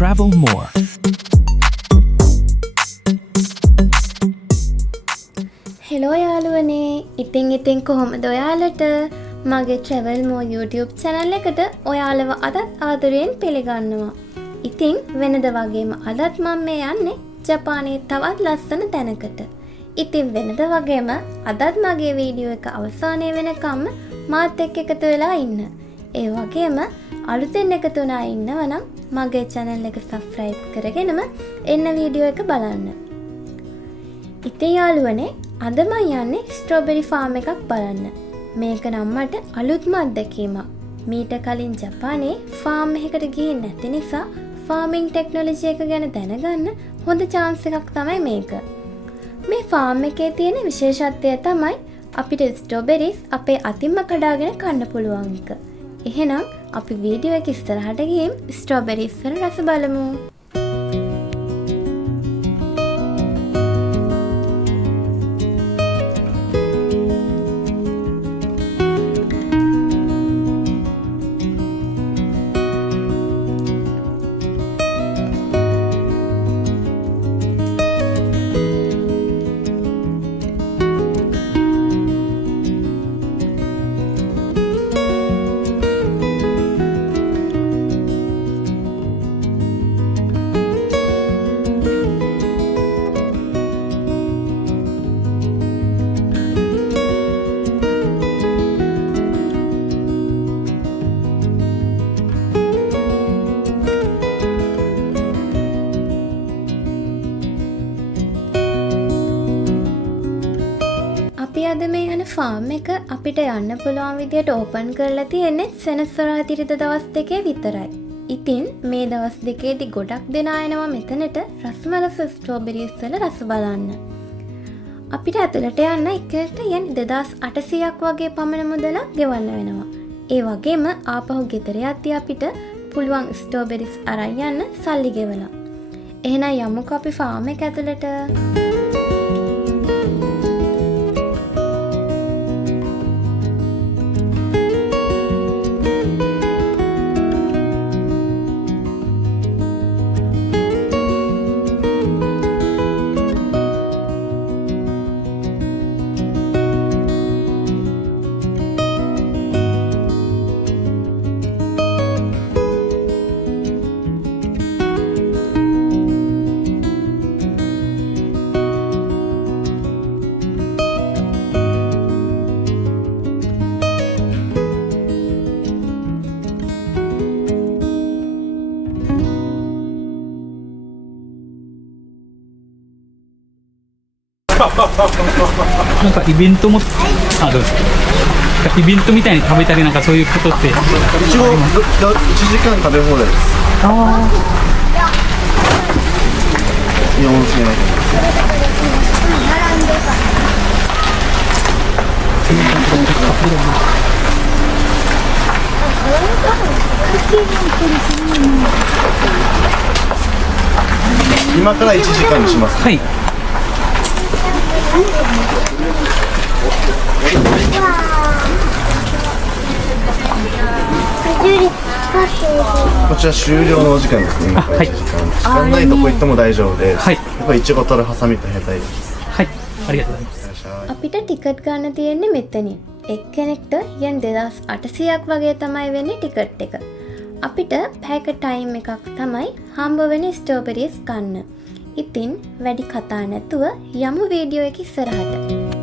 Travel more. Hello යාළුවනේ, ඉතින් කොහොමද ඔයාලට? මගේ Travel More YouTube channel එකට ඔයාලව අදත් ආදරයෙන් පිළිගන්නවා. ඉතින් වෙනද වගේම අදත් මම මේ යන්නේ ජපානයේ තවත් ලස්සන තැනකට. ඉතින් වෙනද වගේම අදත් මගේ වීඩියෝ එක අවසානයේ වෙනකම් මාත් එක්ක එකතු වෙලා ඉන්න. ඒ වගේම අලුතෙන් එකතු වුණා ඉන්නවනම් මගේ channel එක subscribe කරගෙනම එන්න වීඩියෝ එක බලන්න. ඉතින් යාළුවනේ, අද මම යන්නේ ස්ට්‍රොබෙරි ෆාම් එකක් බලන්න. මේක නම් මට අලුත්ම අත්දැකීමක්. මීට කලින් ජපානයේ ෆාම් එකකට ගිහින් නැති නිසා ෆාමින් ටෙක්නොලොජි එක ගැන දැනගන්න හොඳ chance එකක් තමයි මේක. මේ ෆාම් එකේ තියෙන විශේෂත්වය තමයි අපිට ස්ට්‍රොබෙරිස් අපේ අතින්ම කඩාගෙන කන්න පුළුවන් එක. එහෙනම් අපි වීඩියෝ එක ඉස්සරහට ගිහින් ස්ට්‍රොබෙරිස් වල රස බලමු. අද මේ යන ෆාම් එක අපිට යන්න පුළුවන් විදියට ඕපන් කරලා තියෙන්නේ සෙනසුරාදා ඉරිදා දවස් දෙකේ විතරයි. ඉතින් මේ දවස් දෙකේදී ගොඩක් දෙනා එනවා මෙතනට රසමලස ස්ට්‍රොබෙරිස් වල රස බලන්න. අපිට ඇතුළට යන්න එකට yen 2800ක් වගේ පමණ මුදලක් ගෙවන්න වෙනවා. ඒ වගේම ආපහු ගෙදර යද්දී අපිට පුළුවන් ස්ට්‍රොබෙරිස් අරන් යන්න සල්ලි ගෙවලා. එහෙනම් යමුකෝ අපි ෆාම් එක ඇතුළට.なんかイベントもどうですか、イベントみたいに食べたりなんかそういうことって一応1時間食べ放題です。4000円。今から1時間にします。はい。こちら終了のお時間ですね。今から1時間。時間ないとこ行っても大丈夫です。はい。やっぱりいちご取るハサミとヘタ入れです。はい。ありがとうございます。අපිට ටිකට් ගන්න තියෙන්නේ මෙතනින්. එක්කෙනෙක්ට yen 2800ක් වගේ තමයි වෙන්නේ ටිකට් එක. අපිට පැයක ටයිම් එකක් තමයි හම්බ වෙන්නේ ස්ට්‍රොබෙරිස් ගන්න. ඉතින් වැඩි කතා නැතුව යමු වීඩියෝ එක ඉස්සරහට.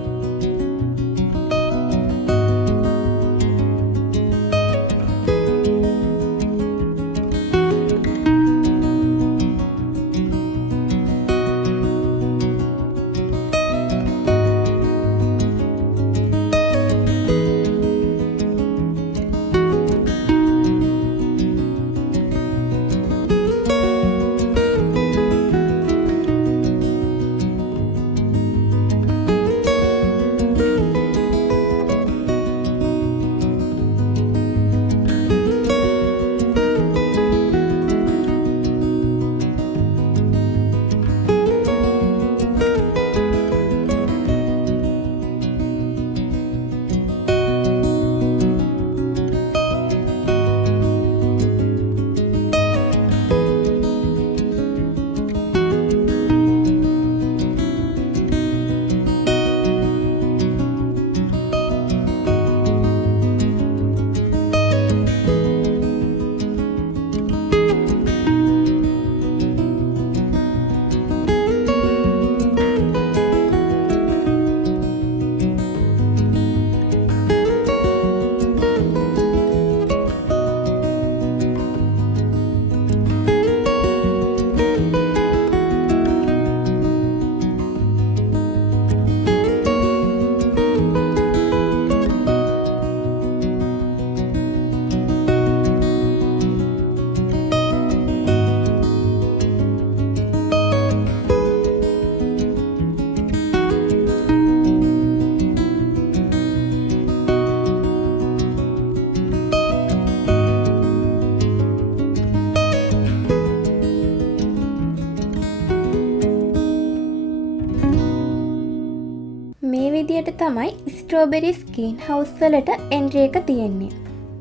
තමයි ස්ට්‍රෝබෙරිස් ග්‍රීන් හවුස් වලට එන්ට්‍රි එක තියෙන්නේ.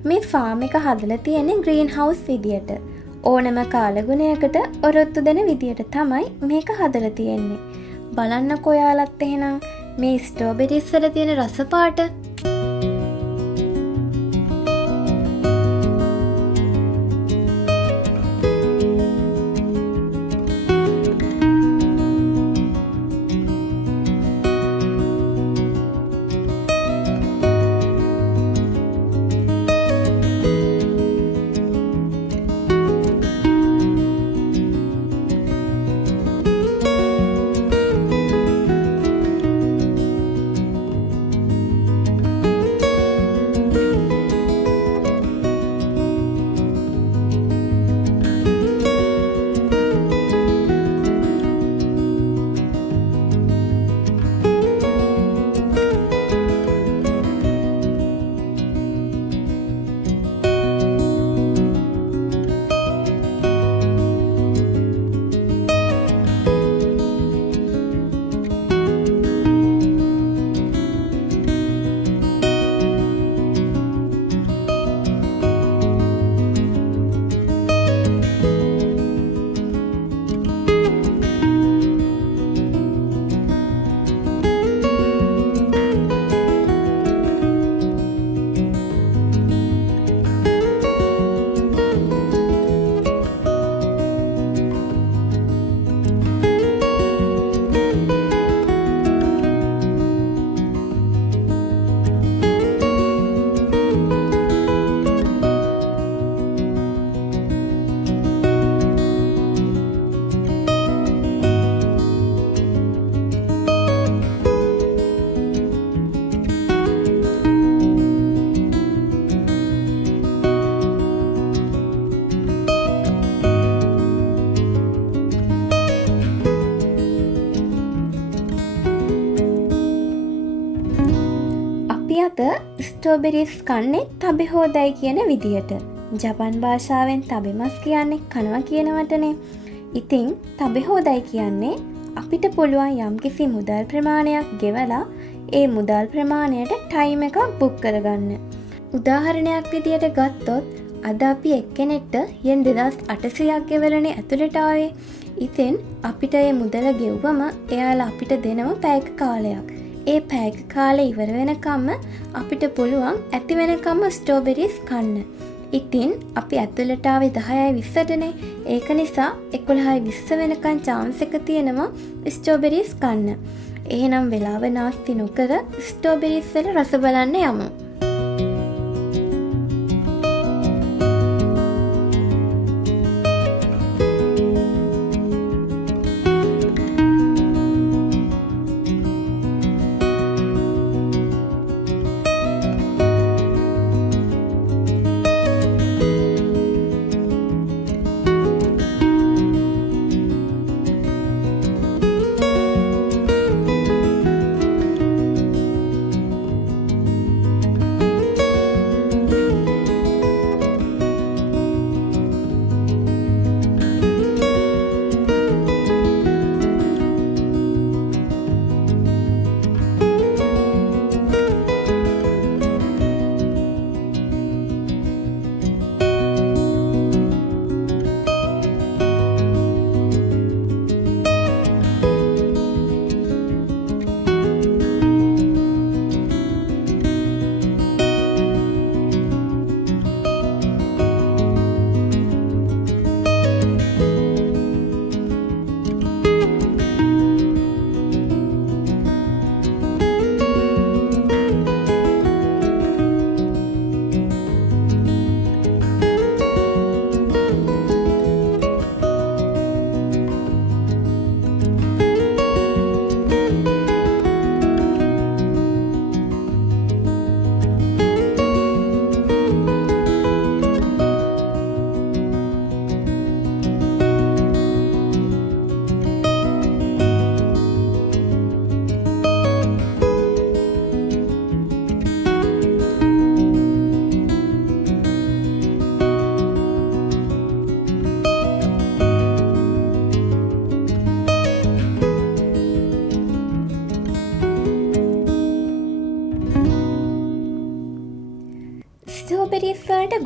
මේ ෆාම් එක හදලා තියෙන්නේ ග්‍රීන් හවුස් විදියට. ඕනම කාලගුණයකට ඔරොත්තු දෙන විදියට තමයි මේක හදලා තියෙන්නේ. බලන්නකෝ ඔයාලත් එහෙනම් මේ ස්ට්‍රෝබෙරිස් වල තියෙන රස පාට. ස්ට්‍රෝබෙරිස් කන්නේ තබෙ හෝදයි කියන විදියට. ජපන් භාෂාවෙන් තබෙමස් කියන්නේ කනවා කියනවටනේ. ඉතින් තබෙ හෝදයි කියන්නේ අපිට පුළුවන් යම්කිසි මුදල් ප්‍රමාණයක් ගෙවලා ඒ මුදල් ප්‍රමාණයට ටයිම් එකක් බුක් කරගන්න. උදාහරණයක් විදියට ගත්තොත් අද අපි එක්කෙනෙක්ට යෙන් 2800ක් ගෙවලනේ ඇතුළට ආවේ. ඉතින් අපිට ඒ මුදල ගෙව්වම එයාලා අපිට දෙනව පැයක කාලයක්. ඒ පැයක කාලේ ඉවර වෙනකම්ම අපිට පුළුවන් ඇති වෙනකම්ම ස්ට්‍රෝබෙරිස් කන්න. ඉතින් අපි ඇතුළට ආවේ 10යි 20ටනේ. ඒක නිසා 11යි 20 වෙනකන් chance එක තියෙනවා ස්ට්‍රෝබෙරිස් කන්න. එහෙනම් වෙලාව නාස්ති නොකර ස්ට්‍රෝබෙරිස් වල රස බලන්න යමු.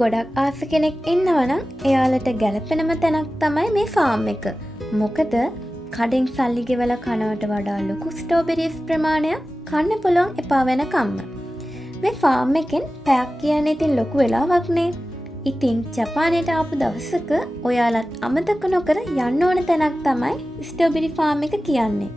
ගොඩක් ආස කෙනෙක් ඉන්නවනම් එයාලට ගැලපෙනම තැනක් තමයි මේ ෆාම් එක. මොකද කඩෙන් සල්ලි ගෙවලා කනවට වඩා ලොකු ස්ට්‍රෝබෙරිස් ප්‍රමාණයක් කන්න පුළුවන් එපා වෙනකම්ම. මේ ෆාම් එකෙන් පැයක් කියන්නේ ඉතින් ලොකු වෙලාවක් නේ. ඉතින් ජපානයට ආපු දවසක ඔයාලත් අමතක නොකර යන්න ඕන තැනක් තමයි ස්ට්‍රෝබෙරි ෆාම් එක කියන්නේ.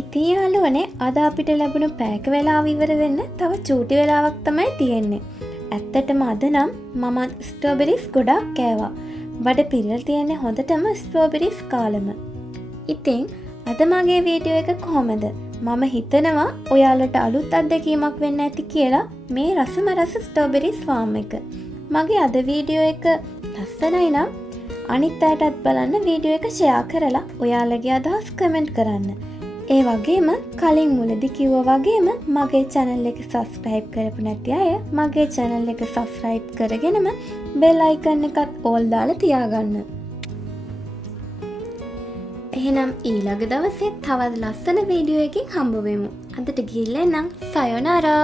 ඉතින් යාළුවනේ අද අපිට ලැබුණු පැයක වෙලාව ඉවර වෙන්න තව චූටි වෙලාවක් තමයි තියෙන්නේ. ඇත්තටම අද නම් මම ස්ට්‍රෝබෙරිස් ගොඩක් කෑවා. බඩ පිරලා තියෙන්නේ හොඳටම ස්ට්‍රෝබෙරිස් කාලෙම. ඉතින් අද මගේ වීඩියෝ එක කොහමද? මම හිතනවා ඔයාලට අලුත් අත්දැකීමක් වෙන්න ඇති කියලා මේ රසම රස ස්ට්‍රෝබෙරිස් ෆාම් එක. මගේ අද වීඩියෝ එක ලස්සනයි නම් අනිත් අයටත් බලන්න වීඩියෝ එක ෂෙයා කරලා ඔයාලගේ අදහස් කමෙන්ට් කරන්න. ඒ වගේම කලින් මුලදි කිව්වා වගේම මගේ channel එක subscribe කරපු නැති අය මගේ channel එක subscribe කරගෙනම bell icon එකත් all දාලා තියාගන්න. එහෙනම් ඊළඟ දවසේ තවත් ලස්සන වීඩියෝ එකකින් හම්බ වෙමු. අදට ගිහිල්ලා නම් sayonara.